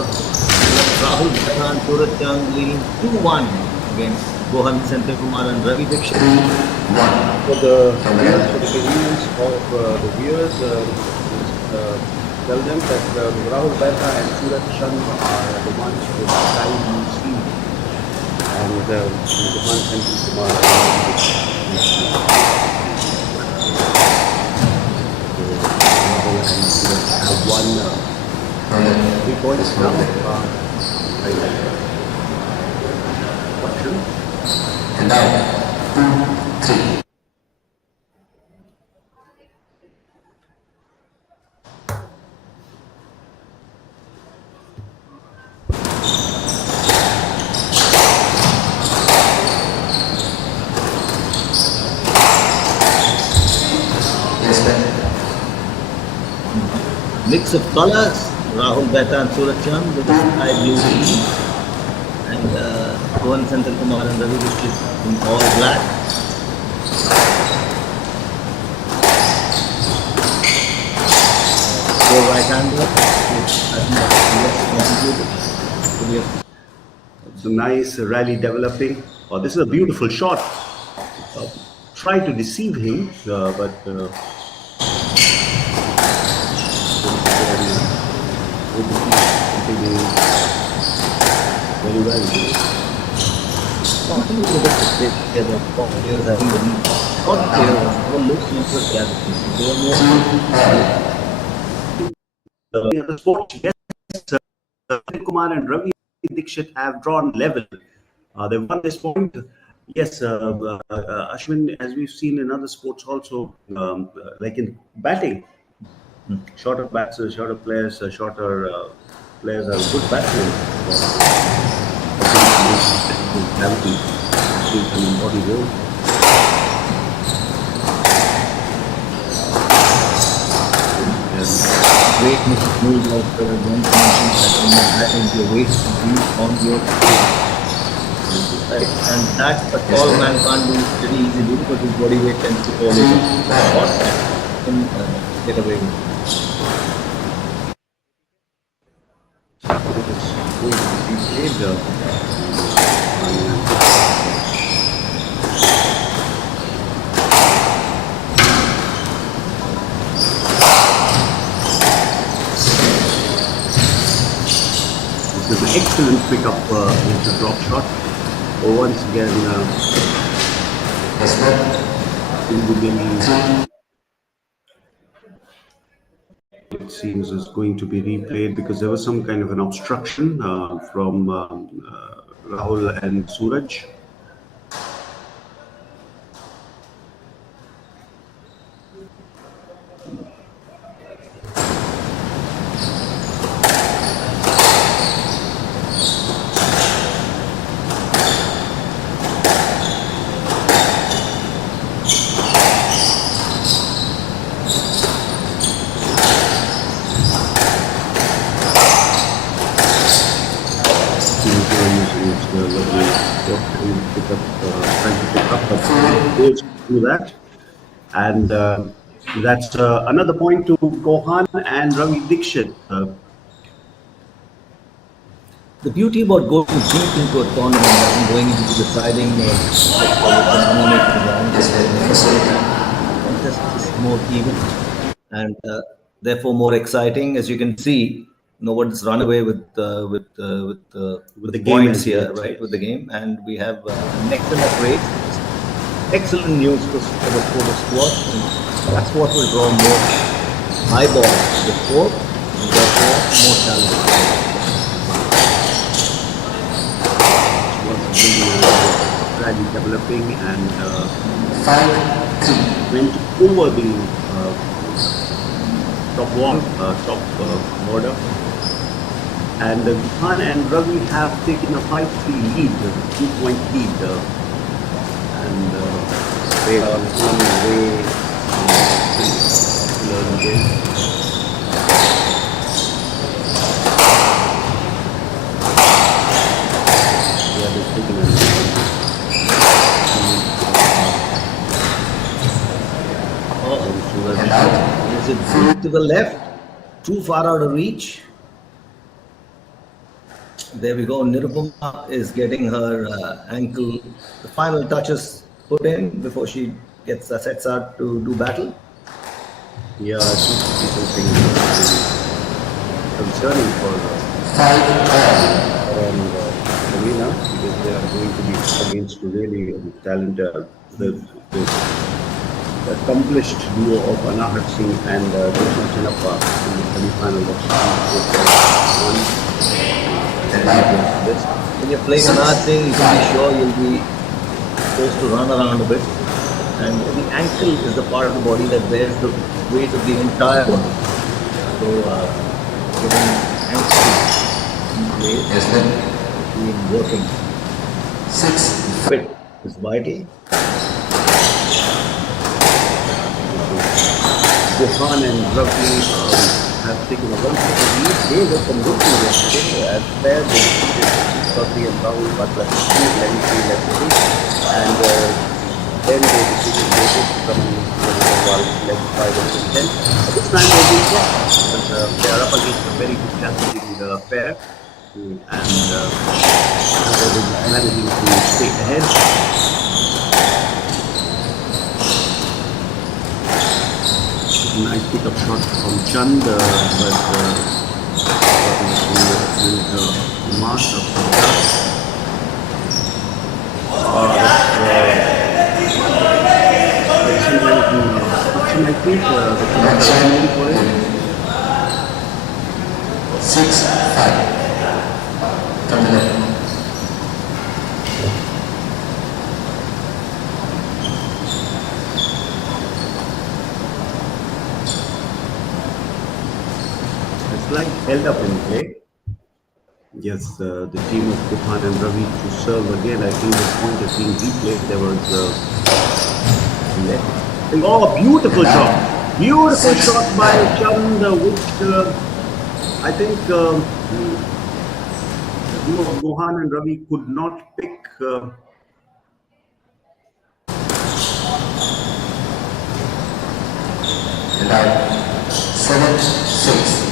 Rahul Batra and Suraj Chand leading 2-1 against Gohan Center Kumar and Ravi Dixit. For the convenience of the viewers, tell them that Rahul Batra and Suraj Chand are the ones with time you see, and Gohan Center Kumar. Rahul and Suraj have won 3 points now. And now, 2, 3. Mix of colors, Rahul Batra and Suraj Chand with the sky blue team, and Gohan Center Kumar and Ravi Dixit in all black. Four right-hander, it's a nice rally developing. Oh, this is a beautiful shot. Try to deceive him, but very well. The sport, yes, Kumar and Ravi Dixit have drawn level. They won this point. Yes, Ashwin, as we've seen in other sports also, like in batting, shorter batsmen, shorter players, shorter players are good batsmen. Great move of the Jones that into your waist to be on your right, and that a tall man can't do very easily because his body weight tends to fall in and get away with it. This is an excellent pickup with the drop shot. Once again, it seems is going to be replayed because there was some kind of an obstruction from Rahul and Suraj. Do that, and that's another point to Gohan and Ravi Dixit. The beauty about going deep into a tournament and going into the deciding contest is more even and therefore more exciting. As you can see, no one's run away with the points here, right? With the game, and we have an excellent race. Excellent news for the squad. That's what will draw more eyeballs to the sport, and therefore more talent. Rally developing and went over the top wall, top border. And Gohan and Ravi have taken a 5-3 lead, 2-point lead. And they are on the way to learn again. Is it deep to the left? Too far out of reach? There we go. Nirupama is getting her ankle, the final touches put in before she sets out to do battle. Yeah, it seems to be something concerning for 5 around Arena, because they are going to be against really talented, the accomplished duo of Anahat Singh and Krishna Chinappa in the semi-final of this. When you're playing another thing, you can be sure you'll be supposed to run around a bit. And the ankle is the part of the body that bears the weight of the entire body. So, getting ankle in place, Yes, sir. being working 6 fit is vital. Gohan and Ravi have taken a 1-0 lead. They were convincing yesterday. As fair, they defeated Ravi and Rahul, but like 11-3, and then they defeated David to come in while led 5-10. But this time they did well, because they are up against a very good challenging pair, and they're managing to stay ahead. Nice pickup shot from Chand, but mark of I think the for it. 6-5. Continue. It's like held up in play. Yes, the team of Gohan and Ravi to serve again. I think this point is being replayed. There was oh, beautiful shot! Beautiful shot by Chand, which I think Gohan and Ravi could not pick. 7-6.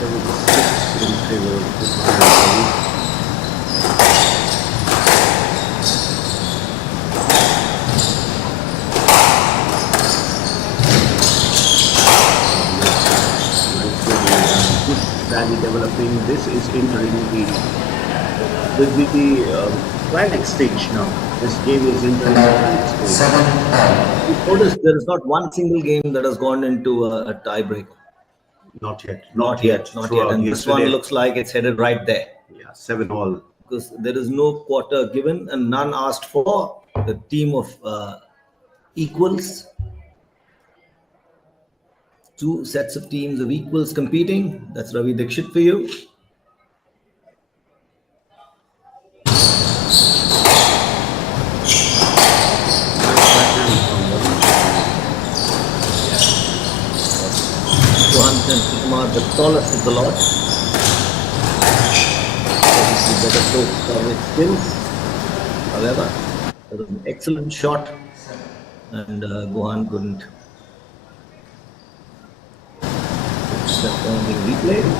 There was a 6 in favor of Gohan and Ravi. Rally developing. This is entering the climax stage now. This game is entering the climax stage. 7-5. Notice there is not one single game that has gone into a tiebreaker. Not yet. Not yet. And this one looks like it's headed right there. Yeah, 7-all. Because there is no quarter given and none asked for. The team of equals. Two sets of teams of equals competing. That's Ravi Dixit for you. Johansson Kumar, the tallest of the lot. Obviously better show coverage skills. However, it was an excellent shot and Gohan couldn't. That's one being replayed.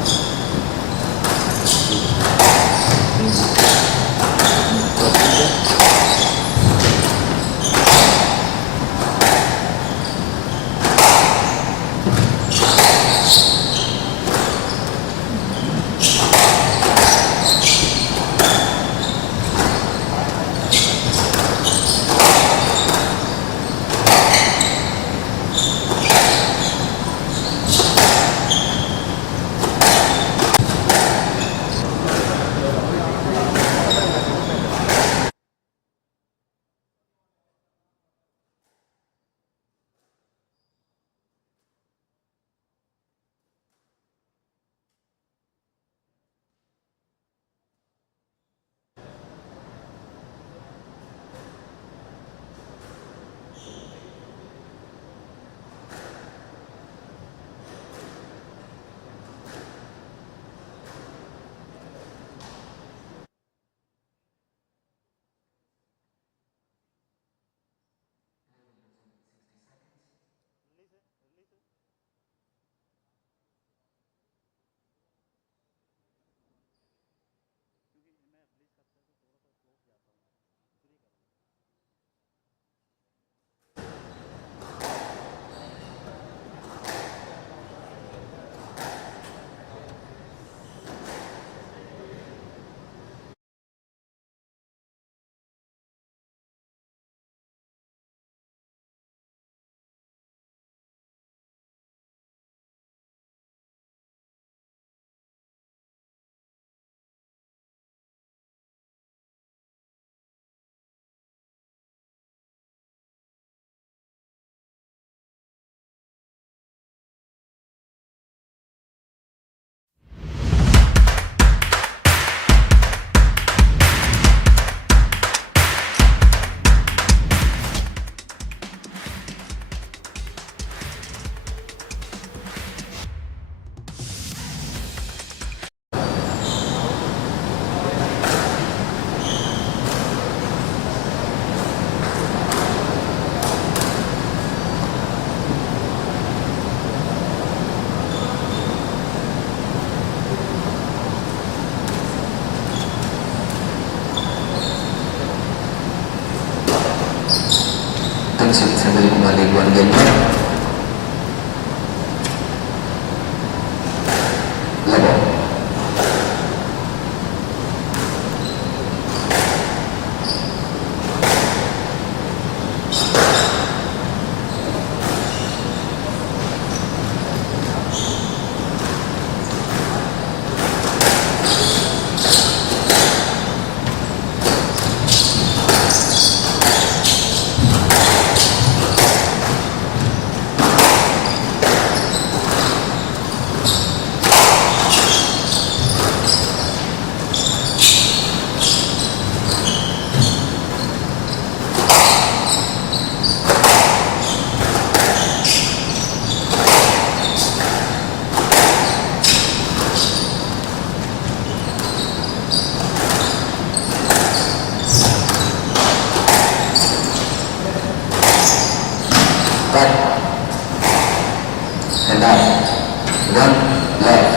Dixit, Sanjay Kumar, League 1 game. Level. And out. 1 left.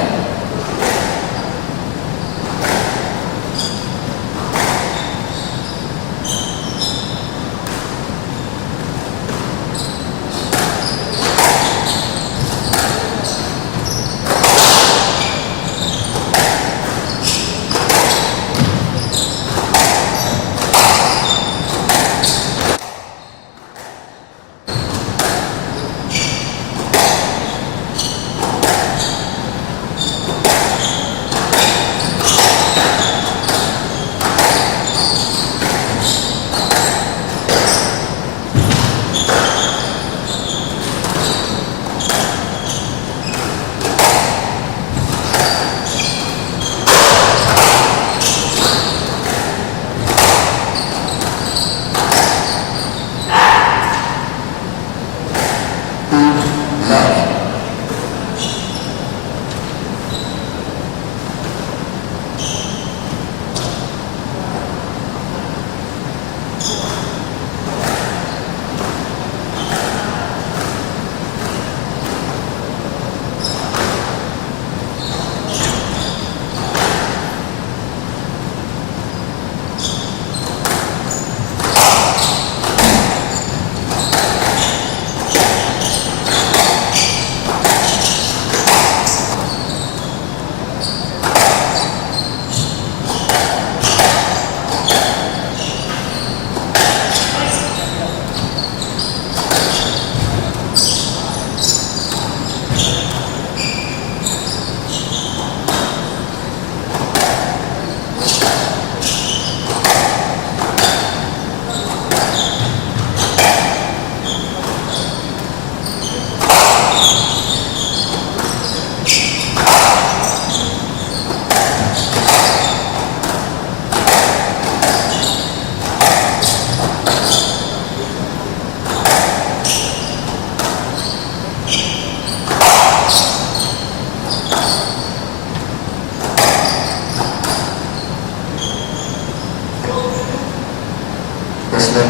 Listener.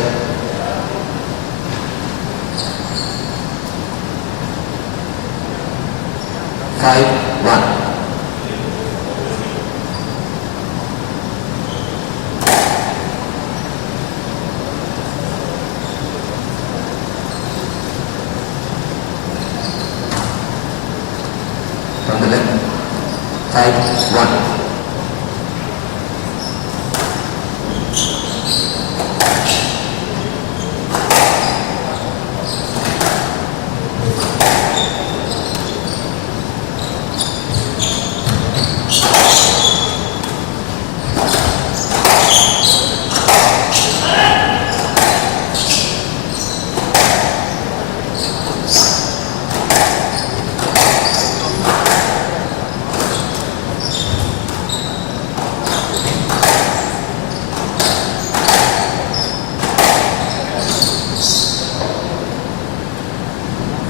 5-1. From the left. 5-1.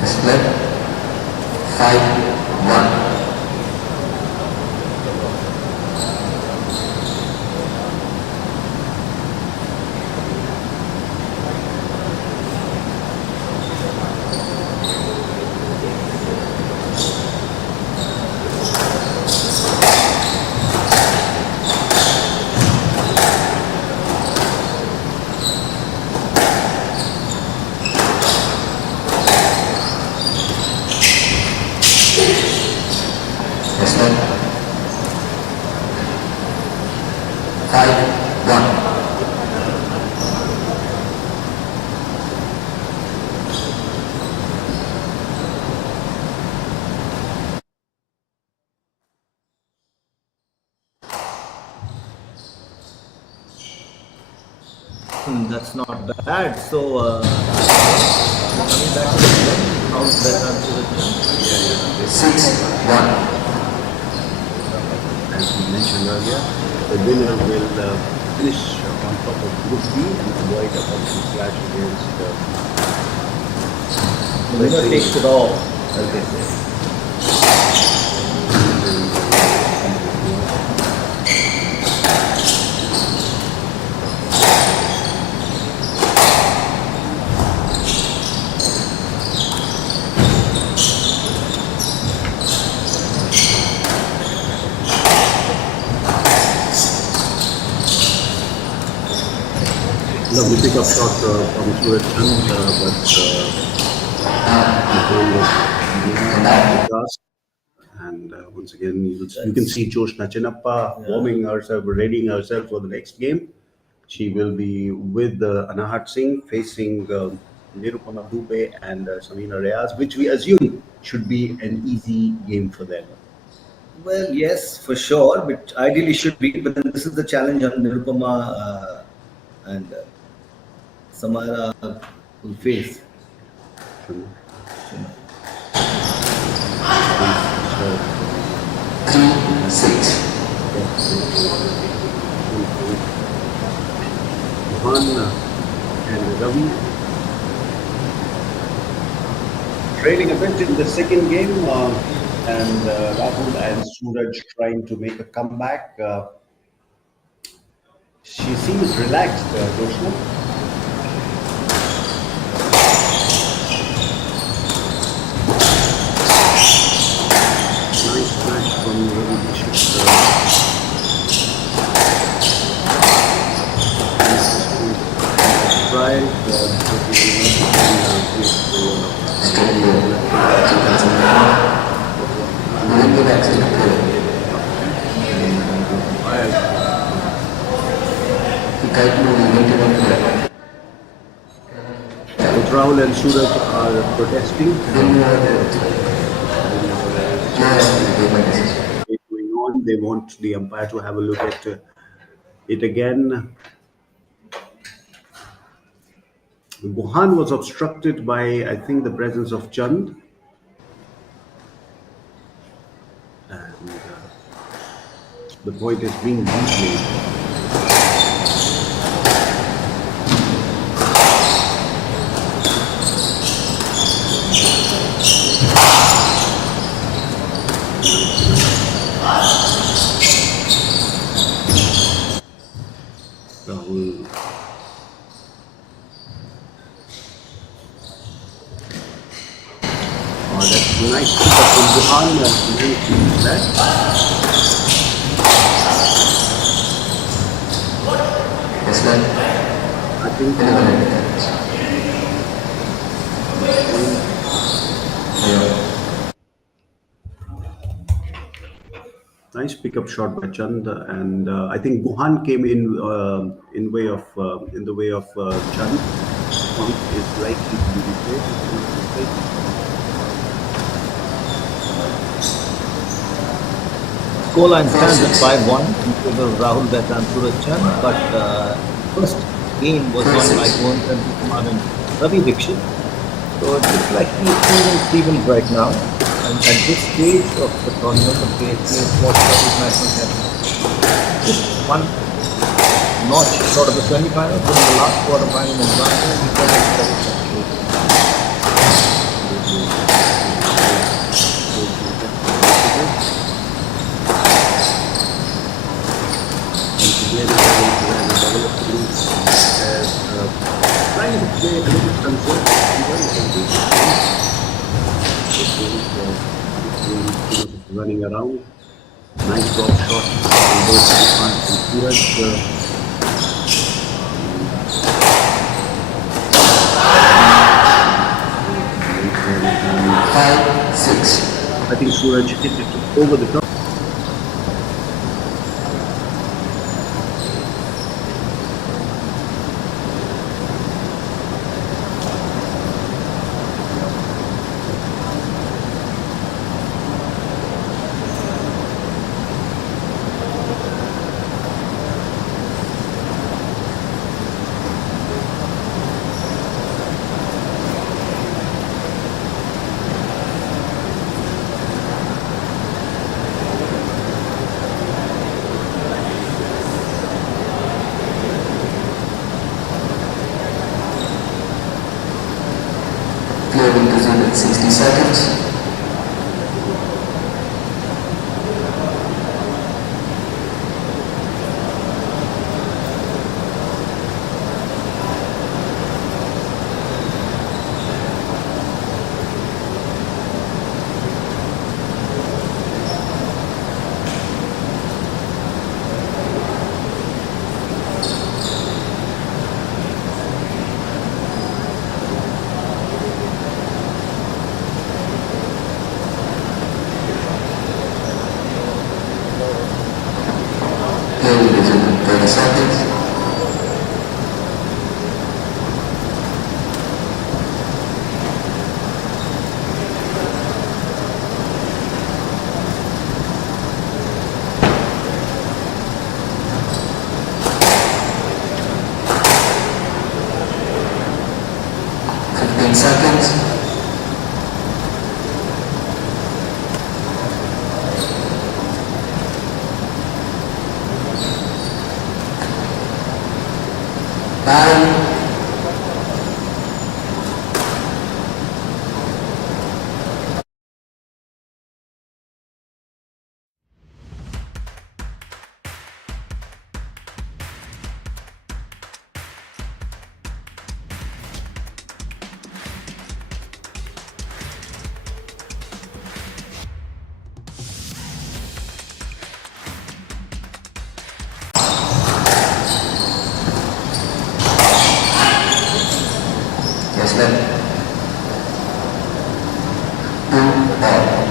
Split 5-1. That's not bad. So, coming back to the game, how's that answer? 6-1. As we mentioned earlier, the winner will finish on top of Group B and avoid a possible clash against The winner takes it all, as they say. Lovely pickup shot from Suraj Chand, but Mohan was cast. And once again, you can see Joshna Chinappa warming herself, readying herself for the next game. She will be with Anahat Singh facing Nirupama Dubey and Samina Reyes, which we assume should be an easy game for them. Well, yes, for sure, but ideally should be. But then this is the challenge on Nirupama and Samara will face. So, 3-6. Mohan and Ravi trailing a bit in the second game, and Rahul and Suraj trying to make a comeback. She seems relaxed, Joshna. Nice smash from Ravi Dixit. Right, But Rahul and Suraj are protesting. It's going on. They want the umpire to have a look at it again. Mohan was obstructed by, I think, the presence of Chand. And the point is being replayed. Rahul. Oh, that's a nice pickup from Mohan. That. Yes, ma'am. I think nice pickup shot by Chand, and I think Mohan came in the way of Chand. Point is likely to be replaced. Scoreline stands at 5-1 in favor of Rahul Mehta and Suraj Chand, but first game was won by Goan Kumar and Ravi Dixit. So it looks like he's even right now. And at this stage of the tournament of the HCL Sports National Championship, just one notch short of the semi-final, but in the last quarter-final in Bangladesh, he got Trying to play a little conservative, running around. Nice drop shot from both Mohan and Suraj. 5-6. I think Suraj hit it over the top. Play will resume in 60 seconds. Play will resume in 30 seconds. Seconds. Nine. Yes, ma'am. 2 all.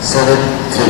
Seven, three.